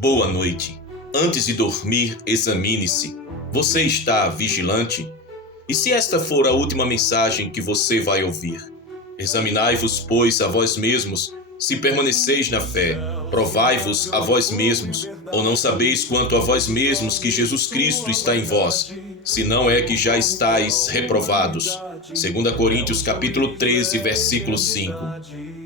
Boa noite. Antes de dormir, examine-se. Você está vigilante? E se esta for a última mensagem que você vai ouvir? Examinai-vos, pois, a vós mesmos, se permaneceis na fé. Provai-vos a vós mesmos, ou não sabeis quanto a vós mesmos que Jesus Cristo está em vós, se não é que já estáis reprovados. 2 Coríntios capítulo 13, versículo 5.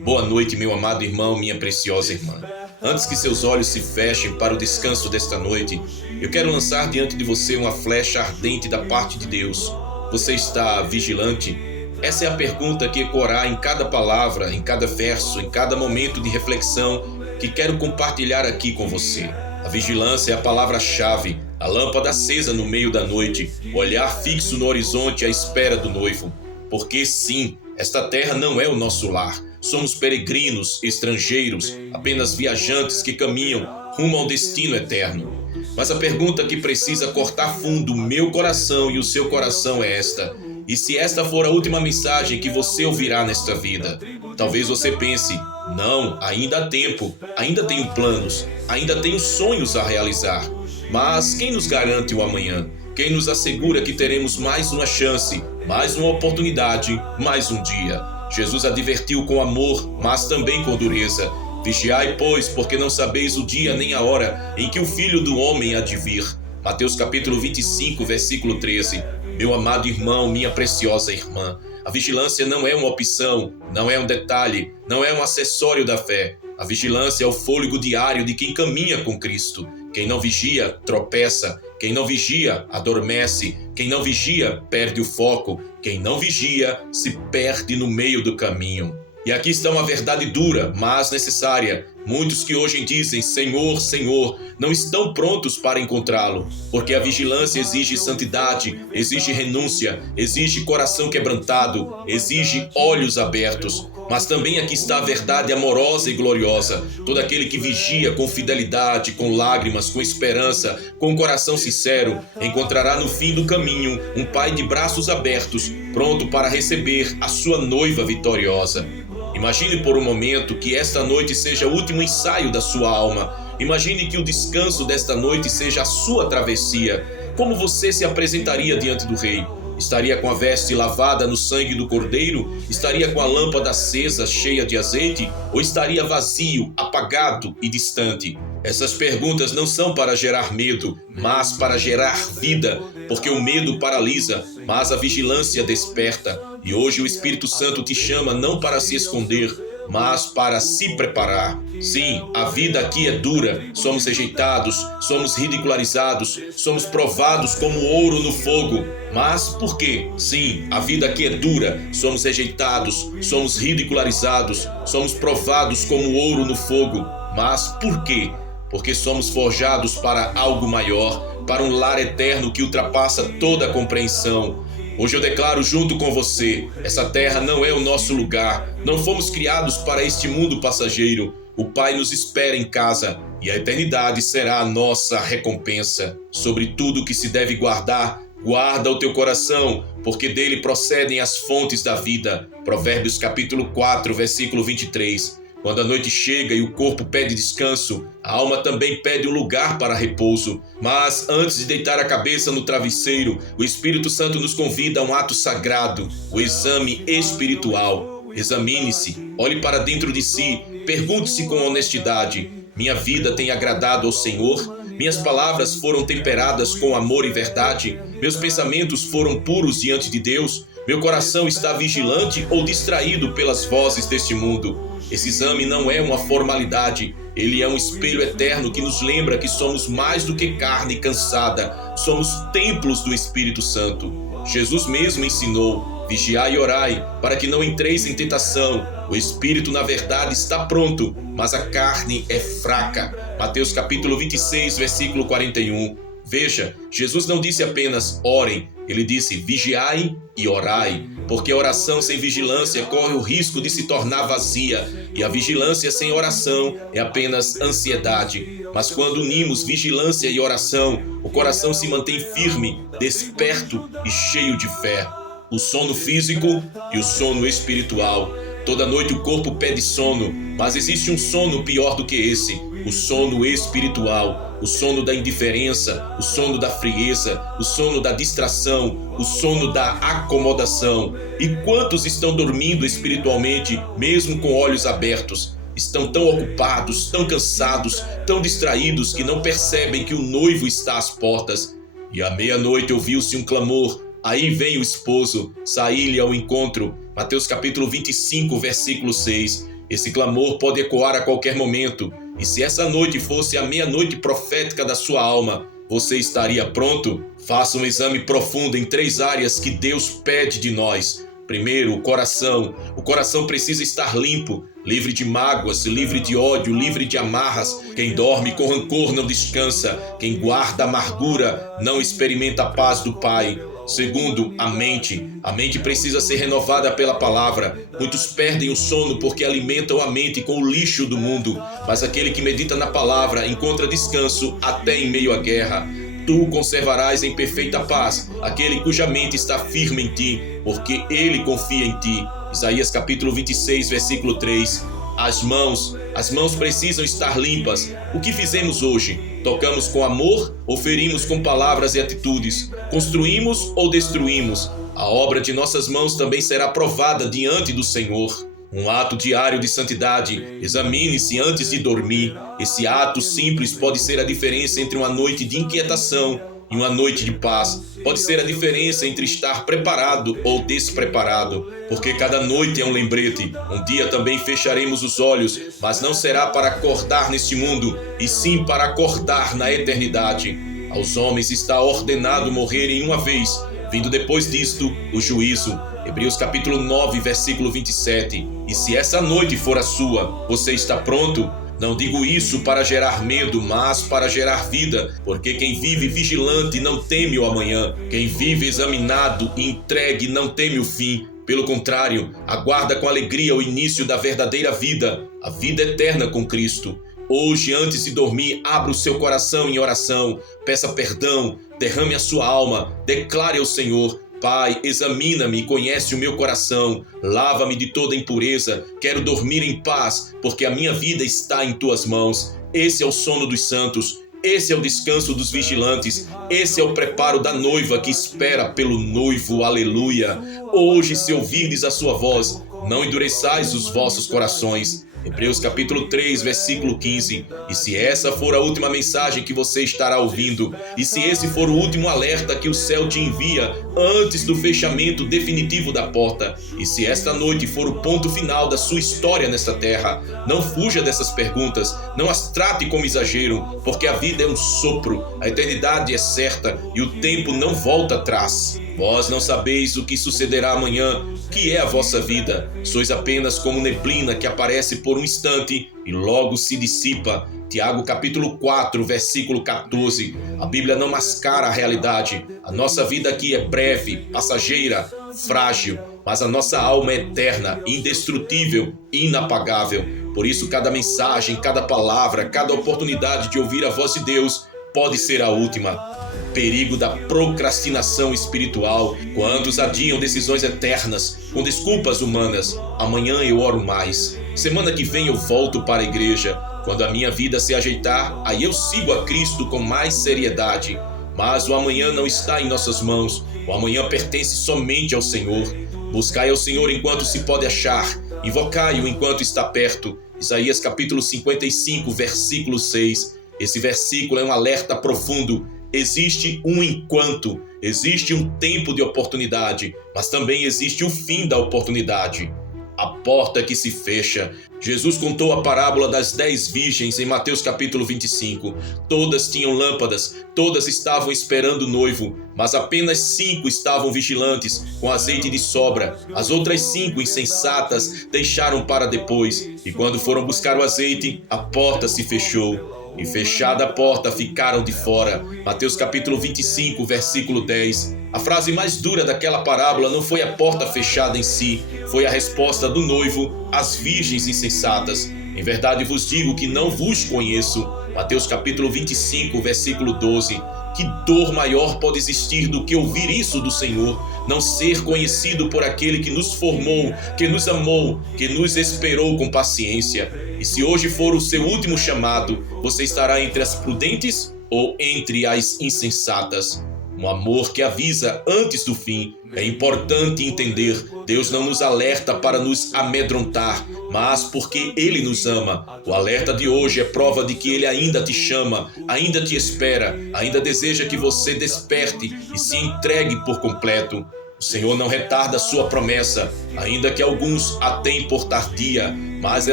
Boa noite, meu amado irmão, minha preciosa irmã. Antes que seus olhos se fechem para o descanso desta noite, eu quero lançar diante de você uma flecha ardente da parte de Deus. Você está vigilante? Essa é a pergunta que ecoará em cada palavra, em cada verso, em cada momento de reflexão que quero compartilhar aqui com você. A vigilância é a palavra-chave, a lâmpada acesa no meio da noite, o olhar fixo no horizonte à espera do noivo. Porque sim, esta terra não é o nosso lar. Somos peregrinos, estrangeiros, apenas viajantes que caminham rumo ao destino eterno. Mas a pergunta que precisa cortar fundo o meu coração e o seu coração é esta: e se esta for a última mensagem que você ouvirá nesta vida? Talvez você pense: não, ainda há tempo, ainda tenho planos, ainda tenho sonhos a realizar. Mas quem nos garante o amanhã? Quem nos assegura que teremos mais uma chance, mais uma oportunidade, mais um dia? Jesus advertiu com amor, mas também com dureza. Vigiai, pois, porque não sabeis o dia nem a hora em que o Filho do Homem há de vir. Mateus capítulo 25, versículo 13. Meu amado irmão, minha preciosa irmã, a vigilância não é uma opção, não é um detalhe, não é um acessório da fé. A vigilância é o fôlego diário de quem caminha com Cristo. Quem não vigia, tropeça. Quem não vigia, adormece. Quem não vigia, perde o foco. Quem não vigia, se perde no meio do caminho. E aqui está uma verdade dura, mas necessária. Muitos que hoje dizem Senhor, Senhor, não estão prontos para encontrá-lo, porque a vigilância exige santidade, exige renúncia, exige coração quebrantado, exige olhos abertos. Mas também aqui está a verdade amorosa e gloriosa. Todo aquele que vigia com fidelidade, com lágrimas, com esperança, com um coração sincero, encontrará no fim do caminho um Pai de braços abertos, pronto para receber a sua noiva vitoriosa. Imagine por um momento que esta noite seja o último ensaio da sua alma. Imagine que o descanso desta noite seja a sua travessia. Como você se apresentaria diante do rei? Estaria com a veste lavada no sangue do cordeiro? Estaria com a lâmpada acesa, cheia de azeite? Ou estaria vazio, apagado e distante? Essas perguntas não são para gerar medo, mas para gerar vida, porque o medo paralisa, mas a vigilância desperta. E hoje o Espírito Santo te chama não para se esconder, mas para se preparar. Sim, a vida aqui é dura, somos rejeitados, somos ridicularizados, somos provados como ouro no fogo. Mas por quê? Sim, a vida aqui é dura, somos rejeitados, somos ridicularizados, somos provados como ouro no fogo. Mas por quê? Porque somos forjados para algo maior, para um lar eterno que ultrapassa toda a compreensão. Hoje eu declaro junto com você, essa terra não é o nosso lugar, não fomos criados para este mundo passageiro. O Pai nos espera em casa e a eternidade será a nossa recompensa. Sobre tudo que se deve guardar, guarda o teu coração, porque dele procedem as fontes da vida. Provérbios capítulo 4, versículo 23. Quando a noite chega e o corpo pede descanso, a alma também pede um lugar para repouso. Mas antes de deitar a cabeça no travesseiro, o Espírito Santo nos convida a um ato sagrado, o exame espiritual. Examine-se, olhe para dentro de si, pergunte-se com honestidade: minha vida tem agradado ao Senhor? Minhas palavras foram temperadas com amor e verdade? Meus pensamentos foram puros diante de Deus? Meu coração está vigilante ou distraído pelas vozes deste mundo? Esse exame não é uma formalidade, ele é um espelho eterno que nos lembra que somos mais do que carne cansada, somos templos do Espírito Santo. Jesus mesmo ensinou: vigiai e orai, para que não entreis em tentação. O Espírito, na verdade, está pronto, mas a carne é fraca. Mateus capítulo 26, versículo 41. Veja, Jesus não disse apenas orem, ele disse vigiai e orai, porque a oração sem vigilância corre o risco de se tornar vazia, e a vigilância sem oração é apenas ansiedade. Mas quando unimos vigilância e oração, o coração se mantém firme, desperto e cheio de fé. O sono físico e o sono espiritual. Toda noite o corpo pede sono, mas existe um sono pior do que esse, o sono espiritual, o sono da indiferença, o sono da frieza, o sono da distração, o sono da acomodação. E quantos estão dormindo espiritualmente, mesmo com olhos abertos? Estão tão ocupados, tão cansados, tão distraídos que não percebem que o noivo está às portas. E à meia-noite ouviu-se um clamor: aí vem o esposo, saí-lhe ao encontro. Mateus capítulo 25, versículo 6. Esse clamor pode ecoar a qualquer momento. E se essa noite fosse a meia-noite profética da sua alma, você estaria pronto? Faça um exame profundo em 3 áreas que Deus pede de nós. Primeiro, o coração. O coração precisa estar limpo, livre de mágoas, livre de ódio, livre de amarras. Quem dorme com rancor não descansa. Quem guarda amargura não experimenta a paz do Pai. Segundo, a mente. A mente precisa ser renovada pela palavra. Muitos perdem o sono porque alimentam a mente com o lixo do mundo. Mas aquele que medita na palavra encontra descanso até em meio à guerra. Tu conservarás em perfeita paz aquele cuja mente está firme em ti, porque ele confia em ti. Isaías capítulo 26, versículo 3. As mãos precisam estar limpas. O que fizemos hoje? Tocamos com amor ou ferimos com palavras e atitudes? Construímos ou destruímos? A obra de nossas mãos também será provada diante do Senhor. Um ato diário de santidade. Examine-se antes de dormir. Esse ato simples pode ser a diferença entre uma noite de inquietação e uma noite de paz. Pode ser a diferença entre estar preparado ou despreparado. Porque cada noite é um lembrete. Um dia também fecharemos os olhos, mas não será para acordar neste mundo, e sim para acordar na eternidade. Aos homens está ordenado morrerem uma vez, vindo depois disto o juízo. Hebreus capítulo 9, versículo 27. E se essa noite for a sua, você está pronto? Não digo isso para gerar medo, mas para gerar vida, porque quem vive vigilante não teme o amanhã. Quem vive examinado e entregue não teme o fim. Pelo contrário, aguarda com alegria o início da verdadeira vida, a vida eterna com Cristo. Hoje, antes de dormir, abra o seu coração em oração, peça perdão, derrame a sua alma, declare ao Senhor: Pai, examina-me e conhece o meu coração, lava-me de toda impureza, quero dormir em paz, porque a minha vida está em tuas mãos. Esse é o sono dos santos, esse é o descanso dos vigilantes, esse é o preparo da noiva que espera pelo noivo, aleluia. Hoje, se ouvirdes a sua voz, não endureçais os vossos corações. Hebreus capítulo 3, versículo 15. E se essa for a última mensagem que você estará ouvindo, e se esse for o último alerta que o céu te envia antes do fechamento definitivo da porta, e se esta noite for o ponto final da sua história nesta terra, não fuja dessas perguntas, não as trate como exagero, porque a vida é um sopro, a eternidade é certa e o tempo não volta atrás. Vós não sabeis o que sucederá amanhã, que é a vossa vida. Sois apenas como neblina que aparece por um instante e logo se dissipa. Tiago capítulo 4, versículo 14. A Bíblia não mascara a realidade. A nossa vida aqui é breve, passageira, frágil, mas a nossa alma é eterna, indestrutível e inapagável. Por isso, cada mensagem, cada palavra, cada oportunidade de ouvir a voz de Deus pode ser a última. Perigo da procrastinação espiritual. Quantos adiam decisões eternas com desculpas humanas? Amanhã eu oro mais. Semana que vem eu volto para a igreja. Quando a minha vida se ajeitar, aí eu sigo a Cristo com mais seriedade. Mas o amanhã não está em nossas mãos. O amanhã pertence somente ao Senhor. Buscai ao Senhor enquanto se pode achar. Invocai-o enquanto está perto. Isaías capítulo 55, versículo 6. Esse versículo é um alerta profundo. Existe um enquanto, existe um tempo de oportunidade, mas também existe o fim da oportunidade. A porta que se fecha. Jesus contou a parábola das 10 virgens em Mateus capítulo 25. Todas tinham lâmpadas, todas estavam esperando o noivo, mas apenas 5 estavam vigilantes, com azeite de sobra. As outras 5 insensatas deixaram para depois, e quando foram buscar o azeite, a porta se fechou. E fechada a porta, ficaram de fora. Mateus capítulo 25, versículo 10. A frase mais dura daquela parábola não foi a porta fechada em si, foi a resposta do noivo às virgens insensatas. Em verdade vos digo que não vos conheço. Mateus capítulo 25, versículo 12. Que dor maior pode existir do que ouvir isso do Senhor? Não ser conhecido por aquele que nos formou, que nos amou, que nos esperou com paciência. E se hoje for o seu último chamado, você estará entre as prudentes ou entre as insensatas? Um amor que avisa antes do fim. É importante entender, Deus não nos alerta para nos amedrontar, mas porque Ele nos ama. O alerta de hoje é prova de que Ele ainda te chama, ainda te espera, ainda deseja que você desperte e se entregue por completo. O Senhor não retarda sua promessa, ainda que alguns a tenham por tardia, mas é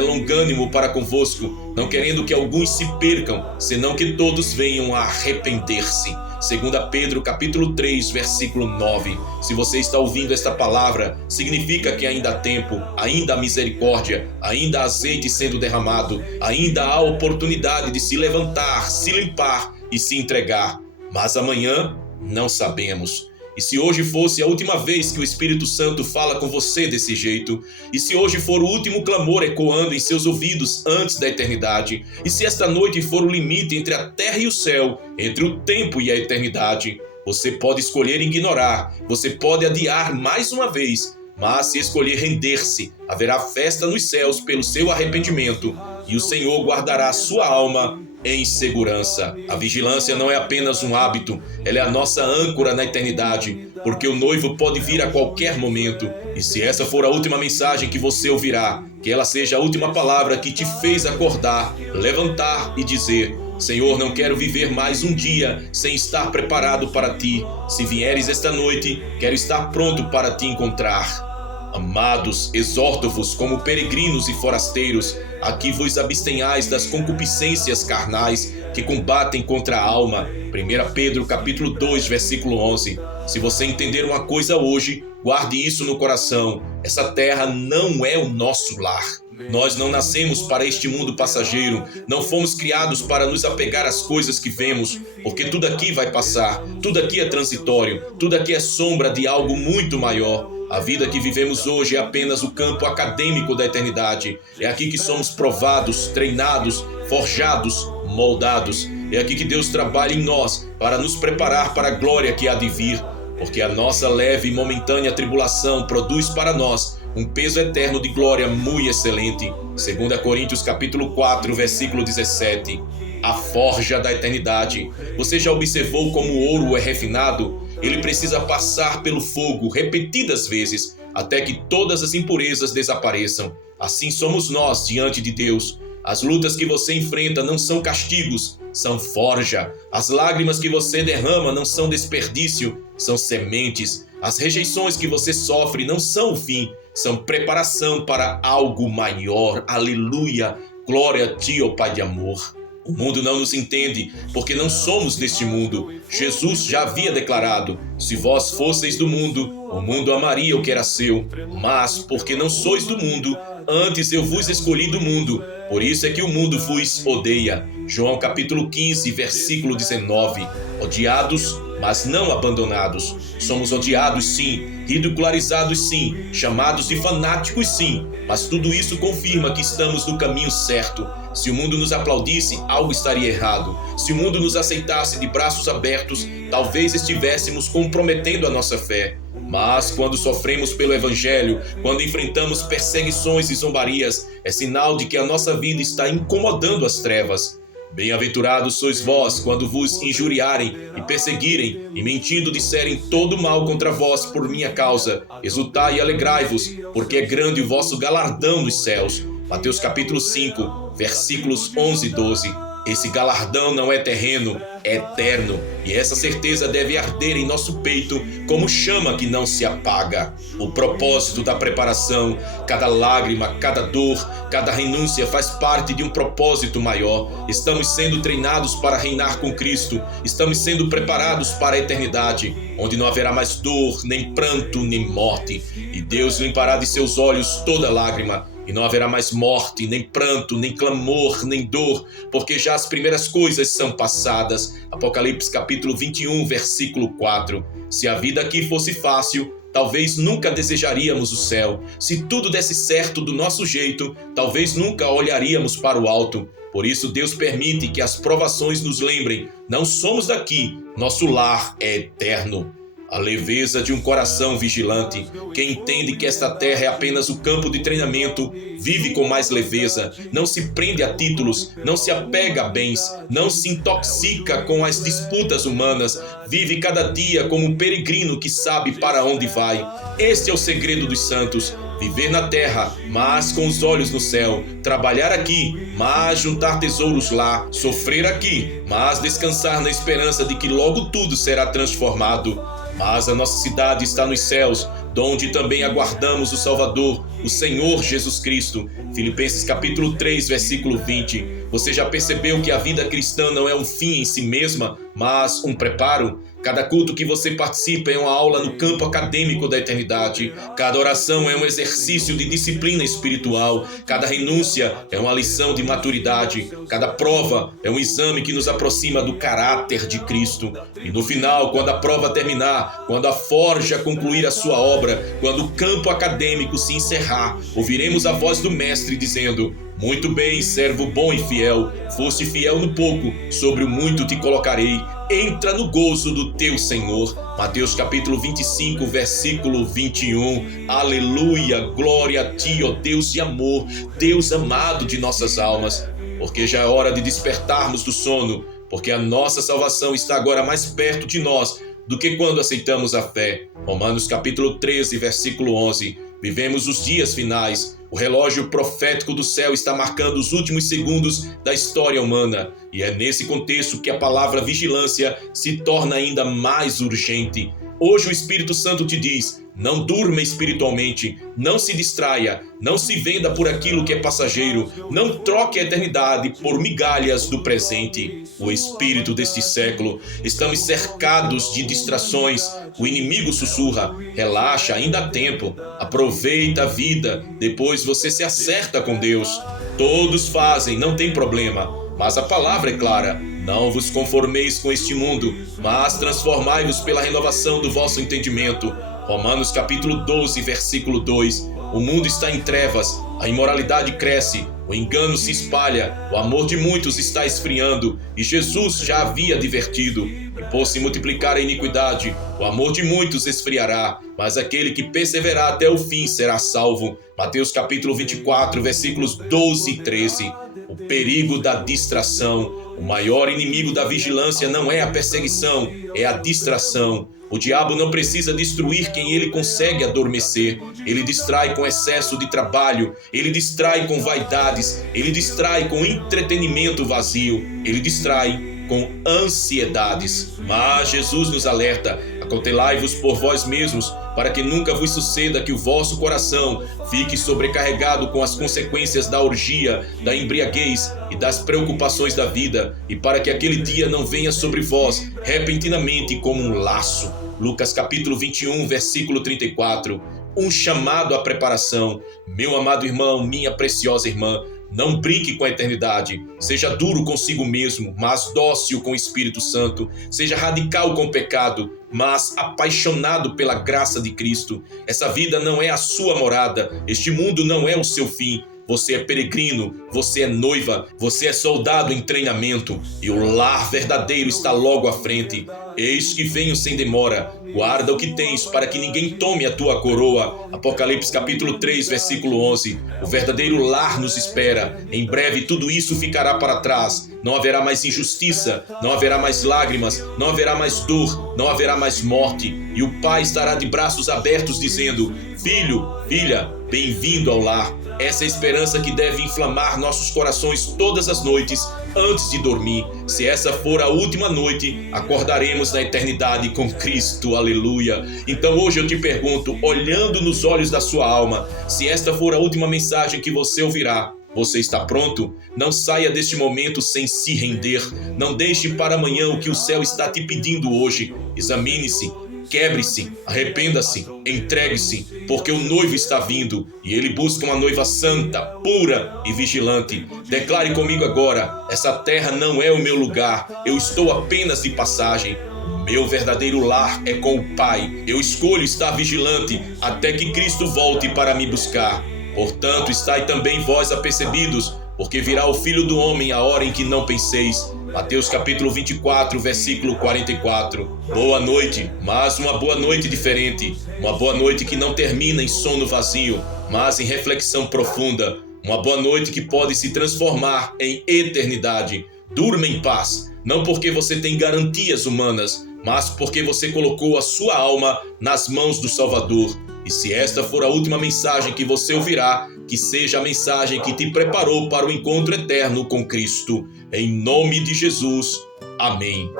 longânimo para convosco, não querendo que alguns se percam, senão que todos venham a arrepender-se. 2 Pedro capítulo 3, versículo 9. Se você está ouvindo esta palavra, significa que ainda há tempo, ainda há misericórdia, ainda há azeite sendo derramado, ainda há oportunidade de se levantar, se limpar e se entregar. Mas amanhã não sabemos. E se hoje fosse a última vez que o Espírito Santo fala com você desse jeito, e se hoje for o último clamor ecoando em seus ouvidos antes da eternidade, e se esta noite for o limite entre a terra e o céu, entre o tempo e a eternidade, você pode escolher ignorar, você pode adiar mais uma vez, mas se escolher render-se, haverá festa nos céus pelo seu arrependimento, e o Senhor guardará a sua alma em segurança. A vigilância não é apenas um hábito, ela é a nossa âncora na eternidade, porque o noivo pode vir a qualquer momento. E se essa for a última mensagem que você ouvirá, que ela seja a última palavra que te fez acordar, levantar e dizer: Senhor, não quero viver mais um dia sem estar preparado para ti. Se vieres esta noite, quero estar pronto para te encontrar. Amados, exorto-vos como peregrinos e forasteiros, a que vos abstenhais das concupiscências carnais que combatem contra a alma. 1 Pedro capítulo 2, versículo 11. Se você entender uma coisa hoje, guarde isso no coração. Essa terra não é o nosso lar. Nós não nascemos para este mundo passageiro, não fomos criados para nos apegar às coisas que vemos, porque tudo aqui vai passar, tudo aqui é transitório, tudo aqui é sombra de algo muito maior. A vida que vivemos hoje é apenas o campo acadêmico da eternidade. É aqui que somos provados, treinados, forjados, moldados. É aqui que Deus trabalha em nós para nos preparar para a glória que há de vir, porque a nossa leve e momentânea tribulação produz para nós um peso eterno de glória muito excelente. 2 Coríntios capítulo 4, versículo 17. A forja da eternidade. Você já observou como o ouro é refinado? Ele precisa passar pelo fogo repetidas vezes, até que todas as impurezas desapareçam. Assim somos nós diante de Deus. As lutas que você enfrenta não são castigos, são forja. As lágrimas que você derrama não são desperdício, são sementes. As rejeições que você sofre não são o fim, são preparação para algo maior. Aleluia! Glória a ti, ó Pai de amor. O mundo não nos entende, porque não somos deste mundo. Jesus já havia declarado: se vós fosseis do mundo, o mundo amaria o que era seu. Mas, porque não sois do mundo, antes eu vos escolhi do mundo. Por isso é que o mundo vos odeia. João capítulo 15, versículo 19. Odiados, mas não abandonados. Somos odiados sim, ridicularizados sim, chamados de fanáticos sim, mas tudo isso confirma que estamos no caminho certo. Se o mundo nos aplaudisse, algo estaria errado. Se o mundo nos aceitasse de braços abertos, talvez estivéssemos comprometendo a nossa fé. Mas quando sofremos pelo Evangelho, quando enfrentamos perseguições e zombarias, é sinal de que a nossa vida está incomodando as trevas. Bem-aventurados sois vós quando vos injuriarem e perseguirem e mentindo disserem todo mal contra vós por minha causa. Exultai e alegrai-vos, porque é grande o vosso galardão nos céus. Mateus capítulo 5, versículos 11 e 12. Esse galardão não é terreno, é eterno, e essa certeza deve arder em nosso peito como chama que não se apaga. O propósito da preparação, cada lágrima, cada dor, cada renúncia faz parte de um propósito maior. Estamos sendo treinados para reinar com Cristo, estamos sendo preparados para a eternidade, onde não haverá mais dor, nem pranto, nem morte, e Deus limpará de seus olhos toda lágrima. E não haverá mais morte, nem pranto, nem clamor, nem dor, porque já as primeiras coisas são passadas. Apocalipse capítulo 21, versículo 4. Se a vida aqui fosse fácil, talvez nunca desejaríamos o céu. Se tudo desse certo do nosso jeito, talvez nunca olharíamos para o alto. Por isso Deus permite que as provações nos lembrem: não somos daqui, nosso lar é eterno. A leveza de um coração vigilante, que entende que esta terra é apenas o campo de treinamento, vive com mais leveza, não se prende a títulos, não se apega a bens, não se intoxica com as disputas humanas, vive cada dia como um peregrino que sabe para onde vai. Este é o segredo dos santos: viver na terra, mas com os olhos no céu, trabalhar aqui, mas juntar tesouros lá, sofrer aqui, mas descansar na esperança de que logo tudo será transformado. Mas a nossa cidade está nos céus, donde também aguardamos o Salvador, o Senhor Jesus Cristo. Filipenses capítulo 3, versículo 20. Você já percebeu que a vida cristã não é um fim em si mesma, mas um preparo? Cada culto que você participa é uma aula no campo acadêmico da eternidade. Cada oração é um exercício de disciplina espiritual. Cada renúncia é uma lição de maturidade. Cada prova é um exame que nos aproxima do caráter de Cristo. E no final, quando a prova terminar, quando a forja concluir a sua obra, quando o campo acadêmico se encerrar, ouviremos a voz do Mestre dizendo: muito bem, servo bom e fiel, foste fiel no pouco, sobre o muito te colocarei. Entra no gozo do teu Senhor. Mateus capítulo 25, versículo 21. Aleluia, glória a ti, ó Deus de amor, Deus amado de nossas almas. Porque já é hora de despertarmos do sono, porque a nossa salvação está agora mais perto de nós do que quando aceitamos a fé. Romanos capítulo 13, versículo 11. Vivemos os dias finais. O relógio profético do céu está marcando os últimos segundos da história humana. E é nesse contexto que a palavra vigilância se torna ainda mais urgente. Hoje o Espírito Santo te diz: não durma espiritualmente, não se distraia, não se venda por aquilo que é passageiro, não troque a eternidade por migalhas do presente. O espírito deste século, estamos cercados de distrações. O inimigo sussurra: relaxa, ainda há tempo, aproveita a vida, depois você se acerta com Deus. Todos fazem, não tem problema, mas a palavra é clara: não vos conformeis com este mundo, mas transformai-vos pela renovação do vosso entendimento. Romanos capítulo 12, versículo 2. O mundo está em trevas, a imoralidade cresce, o engano se espalha, o amor de muitos está esfriando, e Jesus já havia advertido: e por se multiplicar a iniquidade, o amor de muitos esfriará, mas aquele que perseverar até o fim será salvo. Mateus capítulo 24, versículos 12 e 13. O perigo da distração. O maior inimigo da vigilância não é a perseguição, é a distração. O diabo não precisa destruir quem ele consegue adormecer. Ele distrai com excesso de trabalho, ele distrai com vaidades, ele distrai com entretenimento vazio, ele distrai com ansiedades. Mas Jesus nos alerta: acautelai-vos por vós mesmos, para que nunca vos suceda que o vosso coração fique sobrecarregado com as consequências da orgia, da embriaguez e das preocupações da vida, e para que aquele dia não venha sobre vós repentinamente como um laço. Lucas capítulo 21, versículo 34. Um chamado à preparação. Meu amado irmão, minha preciosa irmã, não brinque com a eternidade. Seja duro consigo mesmo, mas dócil com o Espírito Santo. Seja radical com o pecado, mas apaixonado pela graça de Cristo. Essa vida não é a sua morada. Este mundo não é o seu fim. Você é peregrino, você é noiva, você é soldado em treinamento, e o lar verdadeiro está logo à frente. Eis que venho sem demora. Guarda o que tens, para que ninguém tome a tua coroa. Apocalipse capítulo 3, versículo 11. O verdadeiro lar nos espera. Em breve tudo isso ficará para trás. Não haverá mais injustiça, não haverá mais lágrimas, não haverá mais dor, não haverá mais morte. E o Pai estará de braços abertos dizendo: filho, filha, bem-vindo ao lar. Essa é a esperança que deve inflamar nossos corações todas as noites antes de dormir. Se essa for a última noite, acordaremos na eternidade com Cristo, aleluia. Então hoje eu te pergunto, olhando nos olhos da sua alma, se esta for a última mensagem que você ouvirá, você está pronto? Não saia deste momento sem se render. Não deixe para amanhã o que o céu está te pedindo hoje. Examine-se, quebre-se, arrependa-se, entregue-se, porque o noivo está vindo e ele busca uma noiva santa, pura e vigilante. Declare comigo agora: essa terra não é o meu lugar, eu estou apenas de passagem. O meu verdadeiro lar é com o Pai. Eu escolho estar vigilante até que Cristo volte para me buscar. Portanto, estai também vós apercebidos, porque virá o Filho do Homem a hora em que não penseis. Mateus capítulo 24, versículo 44. Boa noite, mas uma boa noite diferente. Uma boa noite que não termina em sono vazio, mas em reflexão profunda. Uma boa noite que pode se transformar em eternidade. Durma em paz, não porque você tem garantias humanas, mas porque você colocou a sua alma nas mãos do Salvador. E se esta for a última mensagem que você ouvirá, que seja a mensagem que te preparou para o encontro eterno com Cristo. Em nome de Jesus. Amém.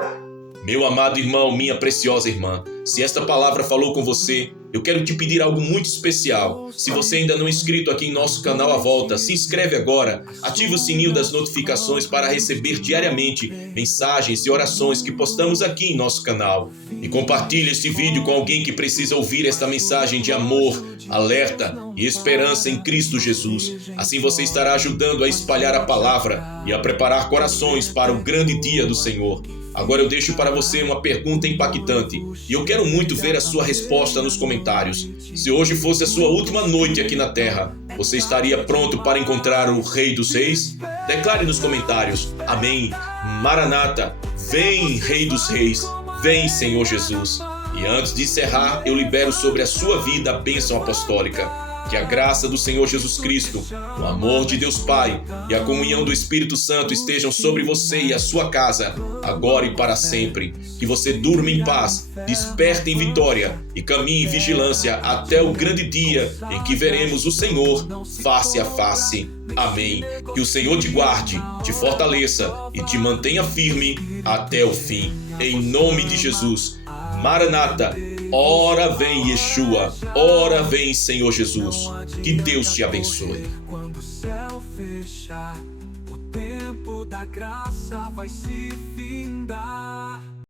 Meu amado irmão, minha preciosa irmã, se esta palavra falou com você, eu quero te pedir algo muito especial. Se você ainda não é inscrito aqui em nosso canal À Volta, se inscreve agora, ative o sininho das notificações para receber diariamente mensagens e orações que postamos aqui em nosso canal. E compartilhe este vídeo com alguém que precisa ouvir esta mensagem de amor, alerta e esperança em Cristo Jesus. Assim você estará ajudando a espalhar a palavra e a preparar corações para o grande dia do Senhor. Agora eu deixo para você uma pergunta impactante e eu quero muito ver a sua resposta nos comentários. Se hoje fosse a sua última noite aqui na Terra, você estaria pronto para encontrar o Rei dos Reis? Declare nos comentários. Amém. Maranata, vem Rei dos Reis, vem Senhor Jesus. E antes de encerrar, eu libero sobre a sua vida a bênção apostólica. Que a graça do Senhor Jesus Cristo, o amor de Deus Pai e a comunhão do Espírito Santo estejam sobre você e a sua casa, agora e para sempre. Que você durma em paz, desperte em vitória e caminhe em vigilância até o grande dia em que veremos o Senhor face a face. Amém. Que o Senhor te guarde, te fortaleça e te mantenha firme até o fim. Em nome de Jesus. Maranata. Ora vem Yeshua, ora vem Senhor Jesus. Que Deus te abençoe. Quando o céu fechar, o tempo da graça vai se findar.